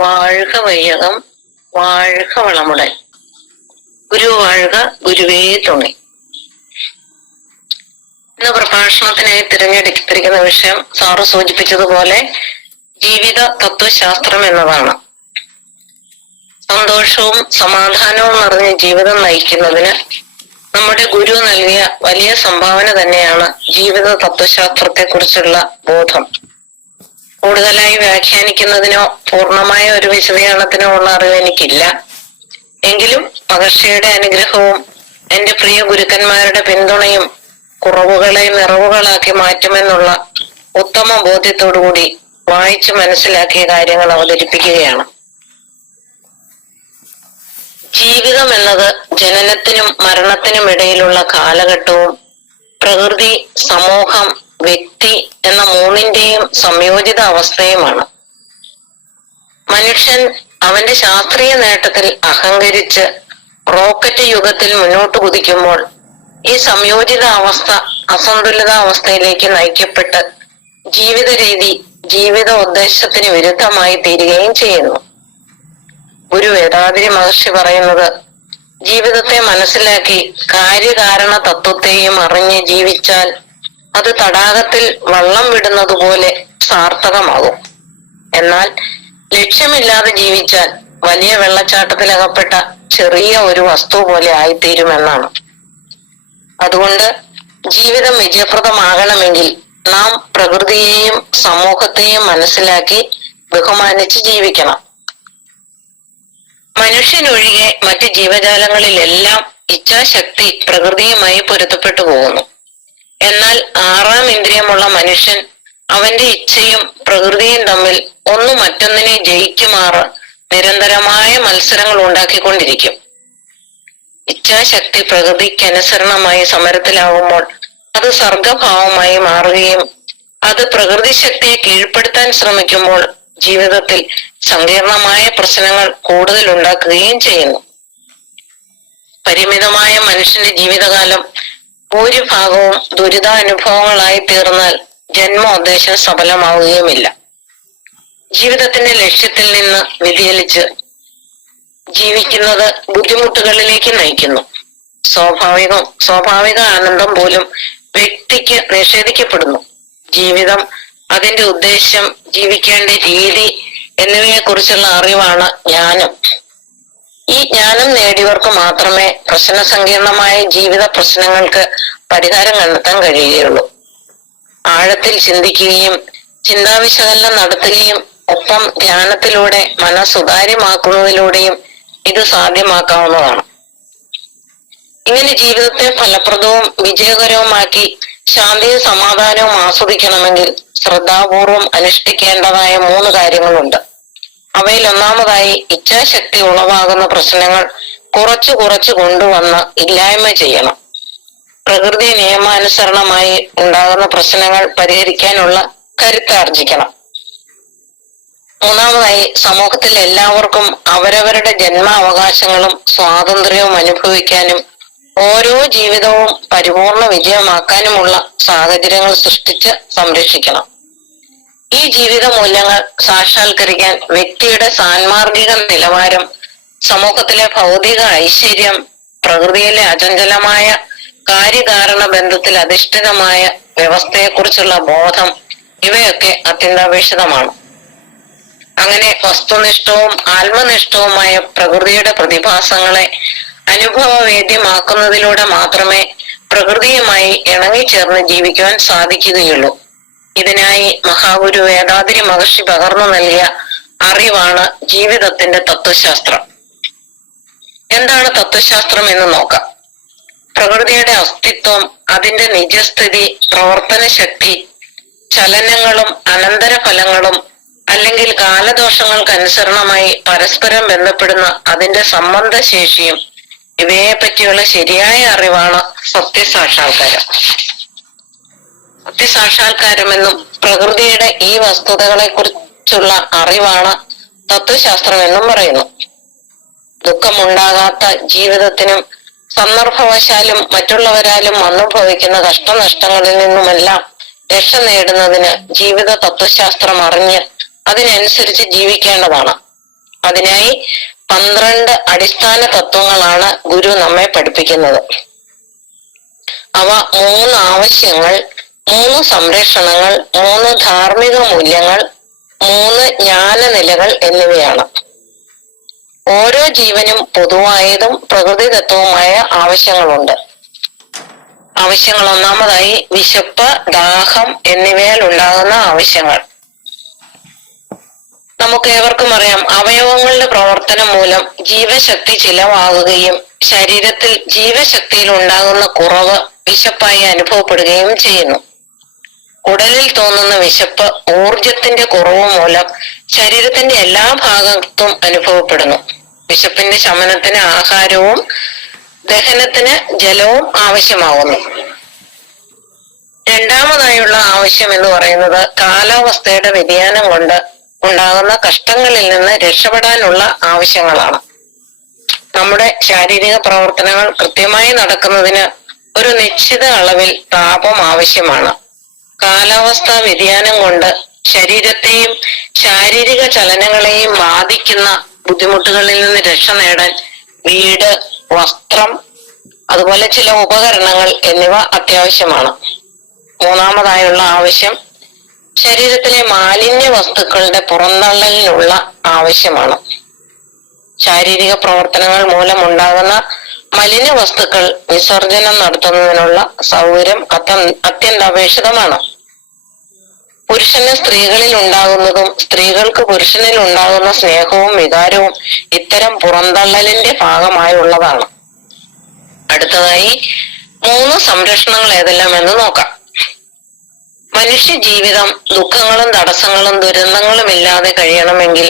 വാഴുക വയ്യകം വാഴുക വളമുടൻ. ഗുരു വാഴുക ഗുരുവേ തുണി. ഇന്ന് പ്രഭാഷണത്തിനായി തിരഞ്ഞെടുത്തിരിക്കുന്ന വിഷയം സാറ് സൂചിപ്പിച്ചതുപോലെ ജീവിത തത്വശാസ്ത്രം എന്നതാണ്. സന്തോഷവും സമാധാനവും നിറഞ്ഞ ജീവിതം നയിക്കുന്നതിന് നമ്മുടെ ഗുരു നൽകിയ വലിയ സംഭാവന തന്നെയാണ് ജീവിത തത്വശാസ്ത്രത്തെ കുറിച്ചുള്ള ബോധം. കൂടുതലായി വ്യാഖ്യാനിക്കുന്നതിനോ പൂർണമായ ഒരു വിശദീകരണത്തിനോ ഉള്ള അറിവ് എനിക്കില്ല. എങ്കിലും മഹർഷിയുടെ അനുഗ്രഹവും എന്റെ പ്രിയ ഗുരുക്കന്മാരുടെ പിന്തുണയും കുറവുകളെ നിറവുകളാക്കി മാറ്റുമെന്നുള്ള ഉത്തമ ബോധ്യത്തോടുകൂടി വായിച്ചു മനസ്സിലാക്കിയ കാര്യങ്ങൾ അവതരിപ്പിക്കുകയാണ്. ജീവിതം എന്നത് ജനനത്തിനും മരണത്തിനും ഇടയിലുള്ള കാലഘട്ടവും പ്രകൃതി സമൂഹം വ്യക്തി എന്ന മൂന്നിന്റെയും സംയോജിത അവസ്ഥയുമാണ്. മനുഷ്യൻ അവന്റെ ശാസ്ത്രീയ നേട്ടത്തിൽ അഹങ്കരിച്ച് റോക്കറ്റ് യുഗത്തിൽ മുന്നോട്ട് കുതിക്കുമ്പോൾ ഈ സംയോജിത അവസ്ഥ അസന്തുലിതാവസ്ഥയിലേക്ക് നയിക്കപ്പെട്ട് ജീവിത രീതി ജീവിത ഉദ്ദേശത്തിന് വിരുദ്ധമായി തീരുകയും ചെയ്യുന്നു. ഗുരു വേദാതിരി മഹർഷി പറയുന്നത് ജീവിതത്തെ മനസ്സിലാക്കി കാര്യകാരണ തത്വത്തെയും അറിഞ്ഞ് ജീവിച്ചാൽ അത് തടാകത്തിൽ വള്ളം വിടുന്നത് പോലെ സാർത്ഥകമാകും. എന്നാൽ ലക്ഷ്യമില്ലാതെ ജീവിച്ചാൽ വലിയ വെള്ളച്ചാട്ടത്തിലകപ്പെട്ട ചെറിയ ഒരു വസ്തു പോലെ ആയിത്തീരുമെന്നാണ്. അതുകൊണ്ട് ജീവിതം വിജയപ്രദമാകണമെങ്കിൽ നാം പ്രകൃതിയെയും സമൂഹത്തെയും മനസ്സിലാക്കി ബഹുമാനിച്ച് ജീവിക്കണം. മനുഷ്യനൊഴികെ മറ്റ് ജീവജാലങ്ങളിലെല്ലാം ഇച്ഛാശക്തി പ്രകൃതിയുമായി പൊരുത്തപ്പെട്ടു പോകുന്നു. എന്നാൽ ആറാം ഇന്ദ്രിയമുള്ള മനുഷ്യൻ അവന്റെ ഇച്ഛയും പ്രകൃതിയും തമ്മിൽ ഒന്ന് മറ്റൊന്നിനെ ജയിക്കുമാറ് നിരന്തരമായ മത്സരങ്ങൾ ഉണ്ടാക്കിക്കൊണ്ടിരിക്കും. ഇച്ഛാശക്തി പ്രകൃതിക്കനുസരണമായി സമരത്തിലാവുമ്പോൾ അത് സർഗഭാവമായി മാറുകയും അത് പ്രകൃതി ശക്തിയെ കീഴ്പ്പെടുത്താൻ ശ്രമിക്കുമ്പോൾ ജീവിതത്തിൽ സങ്കീർണമായ പ്രശ്നങ്ങൾ കൂടുതൽ ഉണ്ടാക്കുകയും ചെയ്യുന്നു. പരിമിതമായ മനുഷ്യന്റെ ജീവിതകാലം ഭൂരിഭാഗവും ദുരിതാനുഭവങ്ങളായി തീർന്നാൽ ജന്മോദ്ദേശം സഫലമാവുകയുമില്ല. ജീവിതത്തിന്റെ ലക്ഷ്യത്തിൽ നിന്ന് വ്യതിചലിച്ച് ജീവിക്കുന്നത് ബുദ്ധിമുട്ടുകളിലേക്ക് നയിക്കുന്നു. സ്വാഭാവികം സ്വാഭാവിക ആനന്ദം പോലും വ്യക്തിക്ക് നിഷേധിക്കപ്പെടുന്നു. ജീവിതം അതിന്റെ ഉദ്ദേശം ജീവിക്കേണ്ട രീതി എന്നിവയെ കുറിച്ചുള്ള അറിവാണ് ജ്ഞാനം. ഈ ജ്ഞാനം നേടിയവർക്ക് മാത്രമേ പ്രശ്ന സങ്കീർണമായ ജീവിത പ്രശ്നങ്ങൾക്ക് പരിഹാരം കണ്ടെത്താൻ കഴിയുകയുള്ളൂ. ആഴത്തിൽ ചിന്തിക്കുകയും ചിന്താവിശകലനം നടത്തുകയും ഒപ്പം ധ്യാനത്തിലൂടെ മനസ്സുതാര്യമാക്കുന്നതിലൂടെയും ഇത് സാധ്യമാക്കാവുന്നതാണ്. ഇങ്ങനെ ജീവിതത്തെ ഫലപ്രദവും വിജയകരവുമാക്കി ശാന്തിയും സമാധാനവും ആസ്വദിക്കണമെങ്കിൽ ശ്രദ്ധാപൂർവം അനുഷ്ഠിക്കേണ്ടതായ മൂന്ന് കാര്യങ്ങളുണ്ട്. അവയിൽ ഒന്നാമതായി ഇച്ഛാശക്തി ഉളവാകുന്ന പ്രശ്നങ്ങൾ കുറച്ചു കുറച്ചു കൊണ്ടുവന്ന് ഇല്ലായ്മ ചെയ്യണം. പ്രകൃതി നിയമാനുസരണമായി ഉണ്ടാകുന്ന പ്രശ്നങ്ങൾ പരിഹരിക്കാനുള്ള കരുത്താർജിക്കണം മൂന്നാമതായി സമൂഹത്തിൽ എല്ലാവർക്കും അവരവരുടെ ജന്മാവകാശങ്ങളും സ്വാതന്ത്ര്യവും അനുഭവിക്കാനും ഓരോ ജീവിതവും പരിപൂർണ വിജയമാക്കാനുമുള്ള സാഹചര്യങ്ങൾ സൃഷ്ടിച്ച് സംരക്ഷിക്കണം. ഈ ജീവിത മൂല്യങ്ങൾ സാക്ഷാത്കരിക്കാൻ വ്യക്തിയുടെ സാൻമാർഗിക നിലവാരം സമൂഹത്തിലെ ഭൗതിക ഐശ്വര്യം പ്രകൃതിയിലെ അചഞ്ചലമായ കാര്യകാരണ ബന്ധത്തിൽ അധിഷ്ഠിതമായ വ്യവസ്ഥയെക്കുറിച്ചുള്ള ബോധം ഇവയൊക്കെ അത്യന്താപേക്ഷിതമാണ്. അങ്ങനെ വസ്തുനിഷ്ഠവും ആത്മനിഷ്ഠവുമായ പ്രകൃതിയുടെ പ്രതിഭാസങ്ങളെ അനുഭവവേദ്യമാക്കുന്നതിലൂടെ മാത്രമേ പ്രകൃതിയുമായി ഇണങ്ങിച്ചേർന്ന് ജീവിക്കുവാൻ സാധിക്കുകയുള്ളൂ. ഇതിനായി മഹാഗുരു വേദാതിരി മഹർഷി പകർന്നു നൽകിയ അറിവാണ് ജീവിതത്തിന്റെ തത്വശാസ്ത്രം. എന്താണ് തത്വശാസ്ത്രം എന്ന് നോക്കാം. പ്രകൃതിയുടെ അസ്തിത്വം അതിന്റെ നിജസ്ഥിതി പ്രവർത്തന ശക്തി ചലനങ്ങളും അനന്തരഫലങ്ങളും അല്ലെങ്കിൽ കാലദോഷങ്ങൾക്ക് അനുസരണമായി പരസ്പരം ബന്ധപ്പെടുന്ന അതിന്റെ സംബന്ധശേഷിയും ഇവയെ പറ്റിയുള്ള ശരിയായ അറിവാണ് സത്യസാക്ഷാത്കാരം. സത്യസാക്ഷാത്കാരമെന്നും പ്രകൃതിയുടെ ഈ വസ്തുതകളെ കുറിച്ചുള്ള അറിവാണ് തത്വശാസ്ത്രം എന്നും പറയുന്നു. ദുഃഖമുണ്ടാകാത്ത ജീവിതത്തിനും സന്ദർഭവശാലും മറ്റുള്ളവരാലും അനുഭവിക്കുന്ന കഷ്ടനഷ്ടങ്ങളിൽ നിന്നുമെല്ലാം രക്ഷ നേടുന്നതിന് ജീവിത തത്വശാസ്ത്രം അറിഞ്ഞ് അതിനനുസരിച്ച് ജീവിക്കേണ്ടതാണ്. അതിനായി പന്ത്രണ്ട് അടിസ്ഥാന തത്വങ്ങളാണ് ഗുരു നമ്മെ പഠിപ്പിക്കുന്നത്. അവ മൂന്ന് ആവശ്യങ്ങൾ മൂന്ന് സംരക്ഷണങ്ങൾ മൂന്ന് ധാർമ്മിക മൂല്യങ്ങൾ മൂന്ന് ജ്ഞാനനിലകൾ എന്നിവയാണ്. ഓരോ ജീവനും പൊതുവായതും പ്രകൃതിദത്തവുമായ ആവശ്യങ്ങളുണ്ട്. ആവശ്യങ്ങൾ ഒന്നാമതായി വിശപ്പ് ദാഹം എന്നിവയാൽ ഉണ്ടാകുന്ന ആവശ്യങ്ങൾ. നമുക്ക് ഏവർക്കും അറിയാം അവയവങ്ങളുടെ പ്രവർത്തനം മൂലം ജീവശക്തി ചിലവാകുകയും ശരീരത്തിൽ ജീവശക്തിയിൽ ഉണ്ടാകുന്ന കുറവ് വിശപ്പായി അനുഭവപ്പെടുകയും ചെയ്യുന്നു. ഉടലിൽ തോന്നുന്ന വിശപ്പ് ഊർജത്തിന്റെ കുറവ് മൂലം ശരീരത്തിന്റെ എല്ലാ ഭാഗത്തും അനുഭവപ്പെടുന്നു. വിശപ്പിന്റെ ശമനത്തിന് ആഹാരവും ദഹനത്തിന് ജലവും ആവശ്യമാവുന്നു. രണ്ടാമതായുള്ള ആവശ്യം എന്ന് പറയുന്നത് കാലാവസ്ഥയുടെ വ്യതിയാനം കൊണ്ട് ഉണ്ടാകുന്ന കഷ്ടങ്ങളിൽ നിന്ന് രക്ഷപ്പെടാനുള്ള ആവശ്യങ്ങളാണ്. നമ്മുടെ ശാരീരിക പ്രവർത്തനങ്ങൾ കൃത്യമായി നടക്കുന്നതിന് ഒരു നിശ്ചിത അളവിൽ താപം ആവശ്യമാണ്. കാലാവസ്ഥാ വ്യതിയാനം കൊണ്ട് ശരീരത്തെയും ശാരീരിക ചലനങ്ങളെയും ബാധിക്കുന്ന ബുദ്ധിമുട്ടുകളിൽ നിന്ന് രക്ഷ നേടാൻ വീട് വസ്ത്രം അതുപോലെ ചില ഉപകരണങ്ങൾ എന്നിവ അത്യാവശ്യമാണ്. മൂന്നാമതായുള്ള ആവശ്യം ശരീരത്തിലെ മാലിന്യ വസ്തുക്കളുടെ പുറന്തള്ളലിനുള്ള ആവശ്യമാണ്. ശാരീരിക പ്രവർത്തനങ്ങൾ മൂലമുണ്ടാകുന്ന മലിന വസ്തുക്കൾ വിസർജനം നടത്തുന്നതിനുള്ള സൗകര്യം അത്യ അത്യന്താപേക്ഷിതമാണ്. പുരുഷന് സ്ത്രീകളിൽ ഉണ്ടാകുന്നതും സ്ത്രീകൾക്ക് പുരുഷനിൽ ഉണ്ടാകുന്ന സ്നേഹവും വികാരവും ഇത്തരം പുറന്തള്ളലിന്റെ ഭാഗമായുള്ളതാണ് അടുത്തതായി മൂന്ന് സംരക്ഷണങ്ങൾ ഏതെല്ലാം എന്ന് നോക്കാം. മനുഷ്യ ജീവിതം ദുഃഖങ്ങളും തടസ്സങ്ങളും ദുരന്തങ്ങളും ഇല്ലാതെ കഴിയണമെങ്കിൽ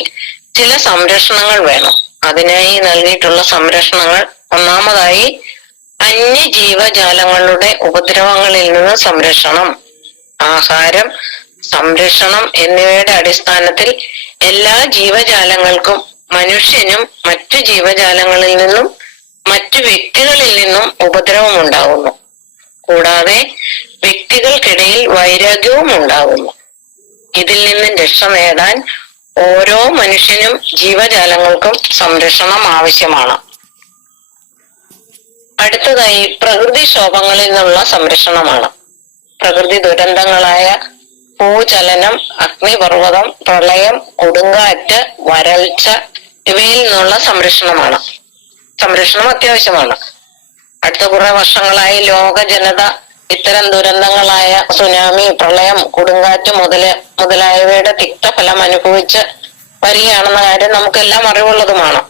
ചില സംരക്ഷണങ്ങൾ വേണം. അതിനായി നൽകിയിട്ടുള്ള സംരക്ഷണങ്ങൾ ഒന്നാമതായി അന്യജീവജാലങ്ങളുടെ ഉപദ്രവങ്ങളിൽ നിന്ന് സംരക്ഷണം. ആഹാരം സംരക്ഷണം എന്നിവയുടെ അടിസ്ഥാനത്തിൽ എല്ലാ ജീവജാലങ്ങൾക്കും മനുഷ്യനും മറ്റു ജീവജാലങ്ങളിൽ നിന്നും മറ്റു വ്യക്തികളിൽ നിന്നും ഉപദ്രവം ഉണ്ടാകുന്നു കൂടാതെ വ്യക്തികൾക്കിടയിൽ വൈരാഗ്യവും ഉണ്ടാകുന്നു ഇതിൽ നിന്നും രക്ഷ നേടാൻ ഓരോ മനുഷ്യനും ജീവജാലങ്ങൾക്കും സംരക്ഷണം ആവശ്യമാണ്. അടുത്തതായി പ്രകൃതിക്ഷോഭങ്ങളിൽ നിന്നുള്ള സംരക്ഷണമാണ്. പ്രകൃതി ദുരന്തങ്ങളായ ഭൂചലനം അഗ്നിപർവതം പ്രളയം കൊടുങ്കാറ്റ് വരൾച്ച ഇവയിൽ നിന്നുള്ള സംരക്ഷണമാണ്. സംരക്ഷണം അത്യാവശ്യമാണ്. അടുത്ത കുറെ വർഷങ്ങളായി ലോക ജനത ഇത്തരം ദുരന്തങ്ങളായ സുനാമി പ്രളയം കൊടുങ്കാറ്റ് മുതൽ മുതലായവയുടെ തിക്തഫലം അനുഭവിച്ച് വരികയാണെന്ന കാര്യം നമുക്കെല്ലാം അറിവുള്ളതുമാണ്.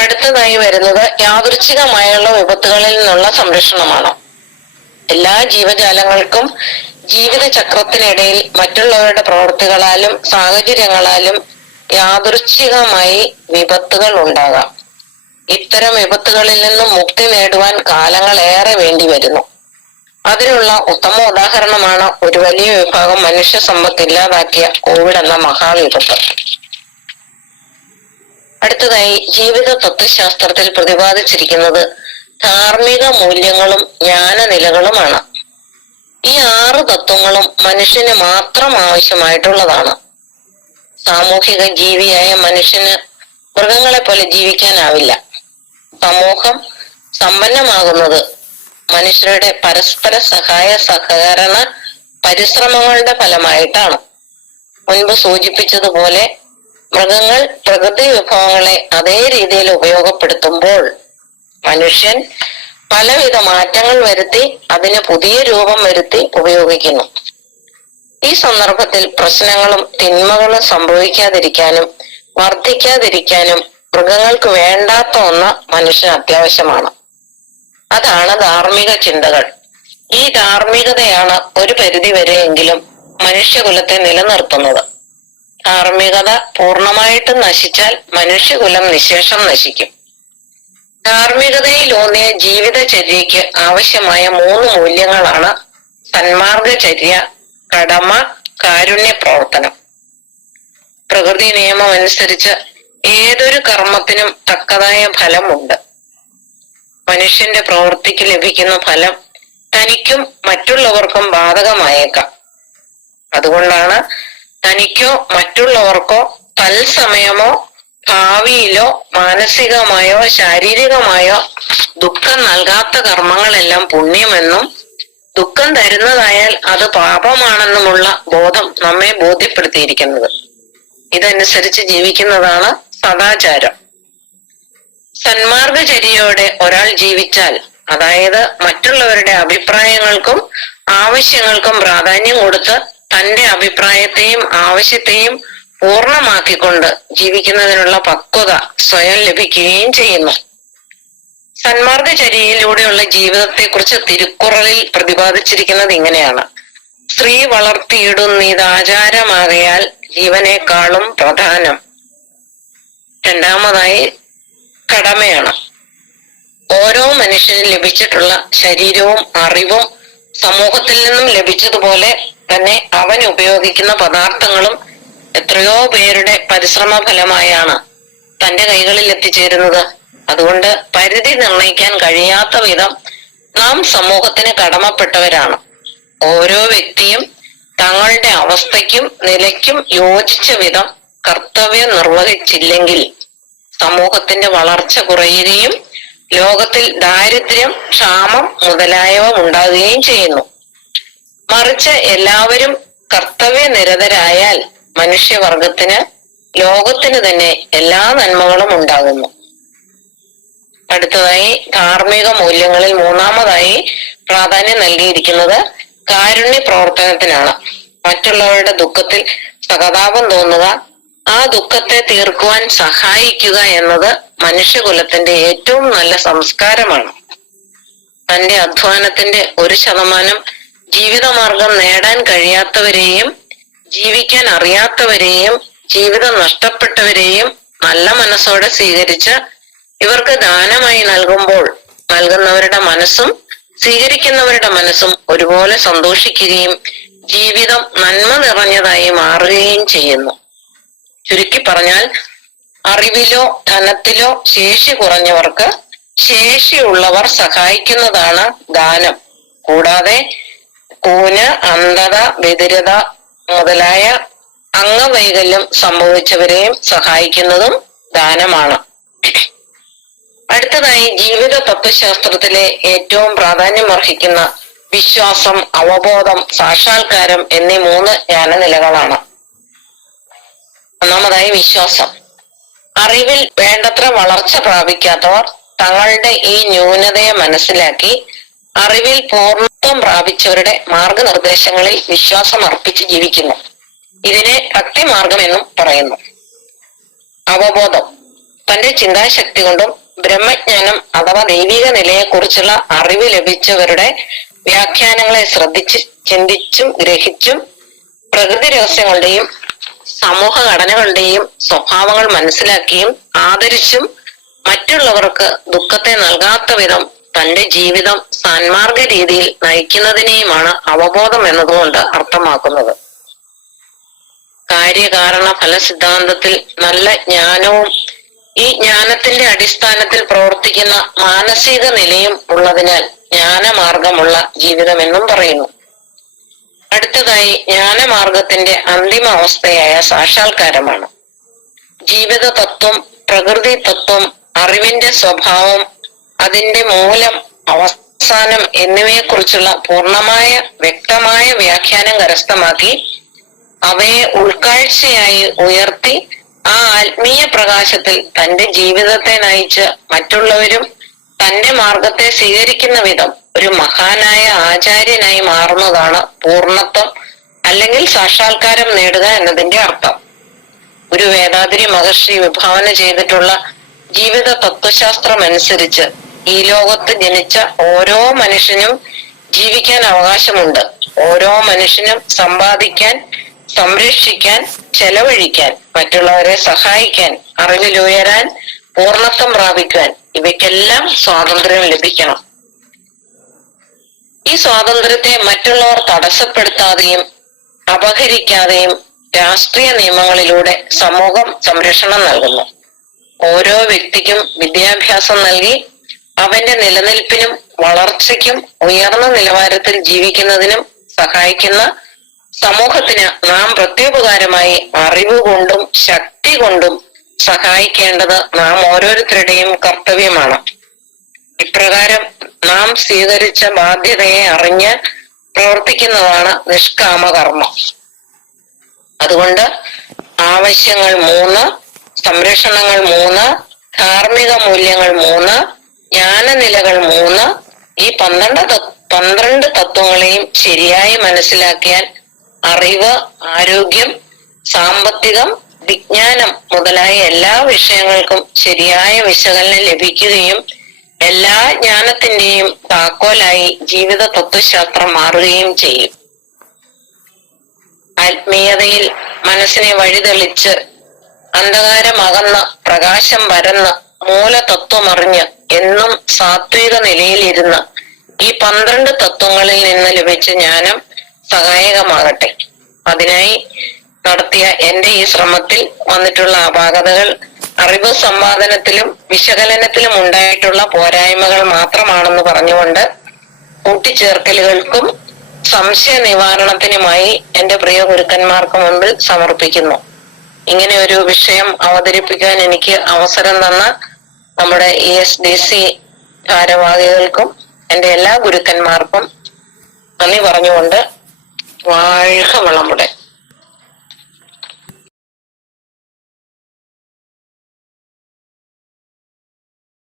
അടുത്തതായി വരുന്നത് യാദൃച്ഛികമായുള്ള വിപത്തുകളിൽ നിന്നുള്ള സംരക്ഷണമാണ്. എല്ലാ ജീവജാലങ്ങൾക്കും ജീവിത ചക്രത്തിനിടയിൽ മറ്റുള്ളവരുടെ പ്രവൃത്തികളാലും സാഹചര്യങ്ങളാലും യാദൃച്ഛികമായി വിപത്തുകൾ ഉണ്ടാകാം. ഇത്തരം വിപത്തുകളിൽ നിന്നും മുക്തി നേടുവാൻ കാലങ്ങൾ ഏറെ വേണ്ടി വരുന്നു അതിനുള്ള ഉത്തമ ഉദാഹരണമാണ് ഒരു വലിയ വിഭാഗം മനുഷ്യ സമ്പത്ത് ഇല്ലാതാക്കിയ കോവിഡ് എന്ന മഹാവിപത്ത്. അടുത്തതായി ജീവിത തത്വശാസ്ത്രത്തിൽ പ്രതിപാദിച്ചിരിക്കുന്നത് ധാർമ്മിക മൂല്യങ്ങളും ജ്ഞാന നിലകളുമാണ് ഈ ആറ് തത്വങ്ങളും മനുഷ്യന് മാത്രം ആവശ്യമായിട്ടുള്ളതാണ്. സാമൂഹിക ജീവിയായ മനുഷ്യന് മൃഗങ്ങളെ പോലെ ജീവിക്കാനാവില്ല. സമൂഹം സമ്പന്നമാകുന്നത് മനുഷ്യരുടെ പരസ്പര സഹായ സഹകരണ പരിശ്രമങ്ങളുടെ ഫലമായിട്ടാണ്. മുൻപ് സൂചിപ്പിച്ചതുപോലെ മൃഗങ്ങൾ പ്രകൃതി വിഭവങ്ങളെ അതേ രീതിയിൽ ഉപയോഗപ്പെടുത്തുമ്പോൾ മനുഷ്യൻ പലവിധ മാറ്റങ്ങൾ വരുത്തി അതിന് പുതിയ രൂപം വരുത്തി ഉപയോഗിക്കുന്നു. ഈ സന്ദർഭത്തിൽ പ്രശ്നങ്ങളും തിന്മകളും സംഭവിക്കാതിരിക്കാനും വർദ്ധിക്കാതിരിക്കാനും മൃഗങ്ങൾക്ക് വേണ്ടാത്ത ഒന്ന് മനുഷ്യന് അത്യാവശ്യമാണ്. അതാണ് ധാർമ്മിക ചിന്തകൾ. ഈ ധാർമ്മികതയാണ് ഒരു പരിധി വരെയെങ്കിലും മനുഷ്യകുലത്തെ നിലനിർത്തുന്നത്. ധാർമ്മികത പൂർണമായിട്ട് നശിച്ചാൽ മനുഷ്യകുലം നിശേഷം നശിക്കും. ധാർമ്മികതയിലൂന്നിയ ജീവിതചര്യയ്ക്ക് ആവശ്യമായ മൂന്ന് മൂല്യങ്ങളാണ് സന്മാർഗചര്യ കടമ കാരുണ്യ പ്രവർത്തനം. പ്രകൃതി നിയമം അനുസരിച്ച് ഏതൊരു കർമ്മത്തിനും തക്കതായ ഫലമുണ്ട്. മനുഷ്യന്റെ പ്രവൃത്തിക്ക് ലഭിക്കുന്ന ഫലം തനിക്കും മറ്റുള്ളവർക്കും ബാധകമായേക്കാം. അതുകൊണ്ടാണ് തനിക്കോ മറ്റുള്ളവർക്കോ തൽസമയമോ ഭാവിയിലോ മാനസികമായോ ശാരീരികമായോ ദുഃഖം നൽകാത്ത കർമ്മങ്ങളെല്ലാം പുണ്യമെന്നും ദുഃഖം തരുന്നതായാൽ അത് പാപമാണെന്നുമുള്ള ബോധം നമ്മെ ബോധ്യപ്പെടുത്തിയിരിക്കുന്നത്. ഇതനുസരിച്ച് ജീവിക്കുന്നതാണ് സദാചാരം. സന്മാർഗചര്യയോടെ ഒരാൾ ജീവിച്ചാൽ അതായത് മറ്റുള്ളവരുടെ അഭിപ്രായങ്ങൾക്കും ആവശ്യങ്ങൾക്കും പ്രാധാന്യം കൊടുത്ത് തന്റെ അഭിപ്രായത്തെയും ആവശ്യത്തെയും പൂർണമാക്കിക്കൊണ്ട് ജീവിക്കുന്നതിനുള്ള പക്വത സ്വയം ലഭിക്കുകയും ചെയ്യുന്നു. സന്മാർഗചര്യയിലൂടെയുള്ള ജീവിതത്തെക്കുറിച്ച് തിരുക്കുറളിൽ പ്രതിപാദിച്ചിരിക്കുന്നത് ഇങ്ങനെയാണ്. സ്ത്രീ വളർത്തിയിടുന്നത് ആചാരമാകയാൽ ജീവനേക്കാളും പ്രധാനം. രണ്ടാമതായി കടമയാണ്. ഓരോ മനുഷ്യനും ലഭിച്ചിട്ടുള്ള ശരീരവും അറിവും സമൂഹത്തിൽ നിന്നും ലഭിച്ചതുപോലെ തന്നെ അവൻ ഉപയോഗിക്കുന്ന പദാർത്ഥങ്ങളും എത്രയോ പേരുടെ പരിശ്രമ ഫലമായാണ് തന്റെ കൈകളിൽ എത്തിച്ചേരുന്നത്. അതുകൊണ്ട് പരിധി നിർണയിക്കാൻ കഴിയാത്ത വിധം നാം സമൂഹത്തിന് കടമപ്പെട്ടവരാണ്. ഓരോ വ്യക്തിയും തങ്ങളുടെ അവസ്ഥയ്ക്കും നിലയ്ക്കും യോജിച്ച വിധം കർത്തവ്യം നിർവഹിച്ചില്ലെങ്കിൽ സമൂഹത്തിന്റെ വളർച്ച കുറയുകയും ലോകത്തിൽ ദാരിദ്ര്യം ക്ഷാമം മുതലായവ ഉണ്ടാകുകയും ചെയ്യുന്നു. മറിച്ച് എല്ലാവരും കർത്തവ്യ നിരതരായാൽ മനുഷ്യവർഗത്തിന് ലോകത്തിന് തന്നെ എല്ലാ നന്മകളും ഉണ്ടാകുന്നു. അടുത്തതായി ധാർമ്മിക മൂല്യങ്ങളിൽ മൂന്നാമതായി പ്രാധാന്യം നൽകിയിരിക്കുന്നത് കാരുണ്യ പ്രവർത്തനത്തിനാണ്. മറ്റുള്ളവരുടെ ദുഃഖത്തിൽ സഹതാപം തോന്നുക ആ ദുഃഖത്തെ തീർക്കുവാൻ സഹായിക്കുക എന്നത് മനുഷ്യകുലത്തിന്റെ ഏറ്റവും നല്ല സംസ്കാരമാണ്. തന്റെ അധ്വാനത്തിന്റെ ഒരു ശതമാനം ജീവിതമാർഗം നേടാൻ കഴിയാത്തവരെയും ജീവിക്കാൻ അറിയാത്തവരെയും ജീവിതം നഷ്ടപ്പെട്ടവരെയും നല്ല മനസ്സോടെ സ്വീകരിച്ച് ഇവർക്ക് ദാനമായി നൽകുമ്പോൾ നൽകുന്നവരുടെ മനസ്സും സ്വീകരിക്കുന്നവരുടെ മനസ്സും ഒരുപോലെ സന്തോഷിക്കുകയും ജീവിതം നന്മ നിറഞ്ഞതായി മാറുകയും ചെയ്യുന്നു. ചുരുക്കി പറഞ്ഞാൽ അറിവിലോ ധനത്തിലോ ശേഷി കുറഞ്ഞവർക്ക് ശേഷിയുള്ളവർ സഹായിക്കുന്നതാണ് ദാനം. കൂടാതെ കൂന് അന്ധത വിതിരത മുതലായ അംഗവൈകല്യം സംഭവിച്ചവരെയും സഹായിക്കുന്നതും ദാനമാണ്. അടുത്തതായി ജീവിത തത്വശാസ്ത്രത്തിലെ ഏറ്റവും പ്രാധാന്യം അർഹിക്കുന്ന വിശ്വാസം അവബോധം സാക്ഷാത്കാരം എന്നീ മൂന്ന് ജ്ഞാനനിലകളാണ്. ഒന്നാമതായി വിശ്വാസം. അറിവിൽ വേണ്ടത്ര വളർച്ച പ്രാപിക്കാത്തവർ തങ്ങളുടെ ഈ ന്യൂനതയെ മനസ്സിലാക്കി അറിവിൽ പൂർണത്വം പ്രാപിച്ചവരുടെ മാർഗനിർദ്ദേശങ്ങളിൽ വിശ്വാസം അർപ്പിച്ച് ജീവിക്കുന്നു. ഇതിനെ ഭക്തിമാർഗം എന്നും പറയുന്നു. അവബോധം. തന്റെ ചിന്താശക്തി കൊണ്ടും ബ്രഹ്മജ്ഞാനം അഥവാ ദൈവിക നിലയെക്കുറിച്ചുള്ള അറിവ് ലഭിച്ചവരുടെ വ്യാഖ്യാനങ്ങളെ ശ്രദ്ധിച്ച് ചിന്തിച്ചും ഗ്രഹിച്ചും പ്രകൃതി രഹസ്യങ്ങളുടെയും സമൂഹ ഘടനകളുടെയും സ്വഭാവങ്ങൾ മനസ്സിലാക്കിയും ആദരിച്ചും മറ്റുള്ളവർക്ക് ദുഃഖത്തെ നൽകാത്ത വിധം തന്റെ ജീവിതം സാൻമാർഗ രീതിയിൽ നയിക്കുന്നതിനെയുമാണ് അവബോധം എന്നതുകൊണ്ട് അർത്ഥമാക്കുന്നത്. കാര്യകാരണ ഫല സിദ്ധാന്തത്തിൽ നല്ല ജ്ഞാനവും ഈ ജ്ഞാനത്തിന്റെ അടിസ്ഥാനത്തിൽ പ്രവർത്തിക്കുന്ന മാനസിക നിലയും ഉള്ളതിനാൽ ജ്ഞാനമാർഗമുള്ള ജീവിതമെന്നും പറയുന്നു. അടുത്തതായി ജ്ഞാനമാർഗത്തിന്റെ അന്തിമ അവസ്ഥയായ സാക്ഷാത്കാരമാണ്. ജീവിത തത്വം പ്രകൃതി തത്വം അറിവിന്റെ സ്വഭാവം അതിന്റെ മൂലം അവസാനം എന്നിവയെക്കുറിച്ചുള്ള പൂർണമായ വ്യക്തമായ വ്യാഖ്യാനം കരസ്ഥമാക്കി അവയെ ഉൾക്കാഴ്ചയായി ഉയർത്തി ആ ആത്മീയ പ്രകാശത്തിൽ തന്റെ ജീവിതത്തെ നയിച്ച് മറ്റുള്ളവരും തന്റെ മാർഗത്തെ സ്വീകരിക്കുന്ന വിധം ഒരു മഹാനായ ആചാര്യനായി മാറുന്നതാണ് പൂർണത്വം അല്ലെങ്കിൽ സാക്ഷാത്കാരം നേടുക എന്നതിന്റെ അർത്ഥം. ഒരു വേദാതിരി മഹർഷി വിഭാവന ചെയ്തിട്ടുള്ള ജീവിത തത്വശാസ്ത്രം അനുസരിച്ച് ഈ ലോകത്ത് ജനിച്ച ഓരോ മനുഷ്യനും ജീവിക്കാൻ അവകാശമുണ്ട്. ഓരോ മനുഷ്യനും സമ്പാദിക്കാൻ സംരക്ഷിക്കാൻ ചെലവഴിക്കാൻ മറ്റുള്ളവരെ സഹായിക്കാൻ അറിവിലുയരാൻ പൂർണത്വം പ്രാപിക്കാൻ ഇവയ്ക്കെല്ലാം സ്വാതന്ത്ര്യം ലഭിക്കണം. ഈ സ്വാതന്ത്ര്യത്തെ മറ്റുള്ളവർ തടസ്സപ്പെടുത്താതെയും അപഹരിക്കാതെയും രാഷ്ട്രീയ നിയമങ്ങളിലൂടെ സമൂഹം സംരക്ഷണം നൽകുന്നു. ഓരോ വ്യക്തിക്കും വിദ്യാഭ്യാസം നൽകി അവന്റെ നിലനിൽപ്പിനും വളർച്ചയ്ക്കും ഉയർന്ന നിലവാരത്തിൽ ജീവിക്കുന്നതിനും സഹായിക്കുന്ന സമൂഹത്തിന് നാം പ്രത്യുപകാരമായി അറിവ് കൊണ്ടും ശക്തി കൊണ്ടും സഹായിക്കേണ്ടത് നാം ഓരോരുത്തരുടെയും കർത്തവ്യമാണ്. ഇപ്രകാരം നാം സ്വീകരിച്ച ബാധ്യതയെ അറിഞ്ഞ് പ്രവർത്തിക്കുന്നതാണ് നിഷ്കാമ കർമ്മം അതുകൊണ്ട് ആവശ്യങ്ങൾ മൂന്ന് സംരക്ഷണങ്ങൾ മൂന്ന് ധാർമ്മിക മൂല്യങ്ങൾ മൂന്ന് ജ്ഞാനനിലകൾ മൂന്ന് ഈ പന്ത്രണ്ട് പന്ത്രണ്ട് തത്വങ്ങളെയും ശരിയായി മനസ്സിലാക്കിയാൽ അറിവ് ആരോഗ്യം സാമ്പത്തികം വിജ്ഞാനം മുതലായ എല്ലാ വിഷയങ്ങൾക്കും ശരിയായ വിശകലനം ലഭിക്കുകയും എല്ലാ ജ്ഞാനത്തിന്റെയും താക്കോലായി ജീവിത തത്വശാസ്ത്രം മാറുകയും ചെയ്യും. ആത്മീയതയിൽ മനസ്സിനെ വഴിതെളിച്ച് അന്ധകാരമകന്ന് പ്രകാശം പരന്ന് മൂലതത്വമറിഞ്ഞ് എന്നും സാത്വിക നിലയിലിരുന്ന് ഈ പന്ത്രണ്ട് തത്വങ്ങളിൽ നിന്ന് ലഭിച്ച ജ്ഞാനം സഹായകമാകട്ടെ. അതിനായി നടത്തിയ എന്റെ ഈ ശ്രമത്തിൽ വന്നിട്ടുള്ള അപാകതകൾ അറിവ് സമ്പാദനത്തിലും വിശകലനത്തിലും ഉണ്ടായിട്ടുള്ള പോരായ്മകൾ മാത്രമാണെന്ന് പറഞ്ഞുകൊണ്ട് കൂട്ടിച്ചേർക്കലുകൾക്കും സംശയ നിവാരണത്തിനുമായി എന്റെ പ്രിയ ഗുരുക്കന്മാർക്ക് മുമ്പിൽ സമർപ്പിക്കുന്നു. ഇങ്ങനെ ഒരു വിഷയം അവതരിപ്പിക്കാൻ എനിക്ക് അവസരം തന്ന നമ്മുടെ ഇ എസ് ഡി സി ഭാരവാഹികൾക്കും എന്റെ എല്ലാ ഗുരുക്കന്മാർക്കും നന്ദി പറഞ്ഞുകൊണ്ട് വാഴ വളമുടെ